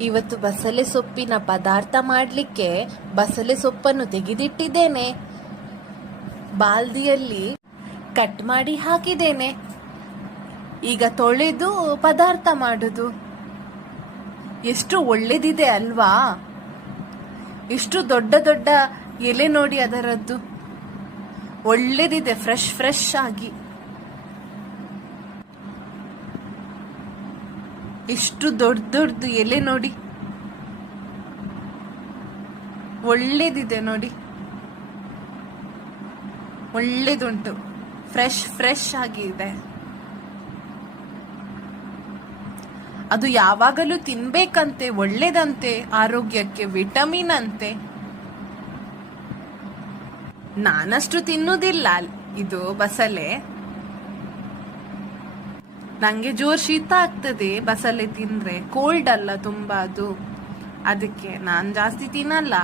ಇವತ್ತು ಬಸಳೆ ಸೊಪ್ಪಿನ ಪದಾರ್ಥ ಮಾಡಲಿಕ್ಕೆ ಬಸಳೆ ಸೊಪ್ಪನ್ನು ತೆಗೆದಿಟ್ಟಿದ್ದೇನೆ. ಬಾಲ್ದಿಯಲ್ಲಿ ಕಟ್ ಮಾಡಿ ಹಾಕಿದ್ದೇನೆ. ಈಗ ತೊಳೆದು ಪದಾರ್ಥ ಮಾಡುದು. ಎಷ್ಟು ಒಳ್ಳೆದಿದೆ ಅಲ್ವಾ? ಎಷ್ಟು ದೊಡ್ಡ ದೊಡ್ಡ ಎಲೆ ನೋಡಿ ಅದರದ್ದು. ಒಳ್ಳೆದಿದೆ, ಫ್ರೆಶ್ ಫ್ರೆಶ್ ಆಗಿ. ಎಷ್ಟು ದೊಡ್ಡ ದೊಡ್ಡದು ಎಲೆ ನೋಡಿ, ಒಳ್ಳೇದಿದೆ ನೋಡಿ, ಒಳ್ಳೇದುಂಟು, ಫ್ರೆಶ್ ಫ್ರೆಶ್ ಆಗಿದೆ. ಅದು ಯಾವಾಗಲೂ ತಿನ್ಬೇಕಂತೆ, ಒಳ್ಳೇದಂತೆ, ಆರೋಗ್ಯಕ್ಕೆ ವಿಟಮಿನ್ ಅಂತೆ. ನಾನಷ್ಟು ತಿನ್ನುವುದಿಲ್ಲ ಇದು ಬಸಳೆ. ನಂಗೆ ಜೋರ್ ಶೀತ ಆಗ್ತದೆ ಬಸಳೆ ತಿಂದ್ರೆ, ಕೋಲ್ಡ್ ಅಲ್ಲ ತುಂಬಾ ಅದು, ಅದಕ್ಕೆ ನಾನ್ ಜಾಸ್ತಿ ತಿನ್ನಲ್ಲ.